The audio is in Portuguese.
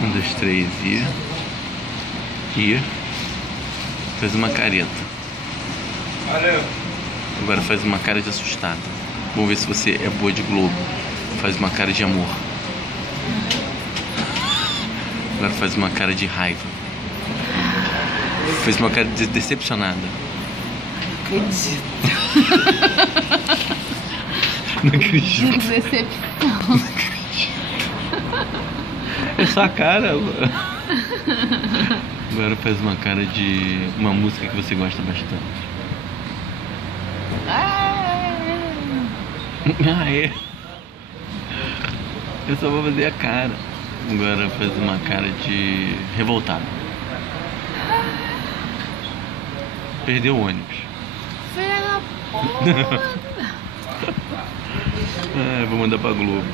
Um, dois, três e... Faz uma careta. Valeu. Agora faz uma cara de assustada. Vamos ver se você é boa de Globo. Faz uma cara de amor. Agora faz uma cara de raiva. Fez uma cara de decepcionada. Acredito. Não acredito. De decepção. Não acredito. É só a cara. Agora faz uma cara de uma música que você gosta bastante. Ah, é. Eu só vou fazer a cara. Agora faz uma cara de revoltado. Perdeu o ônibus. Filha da puta. Ah, eu vou mandar pra Globo.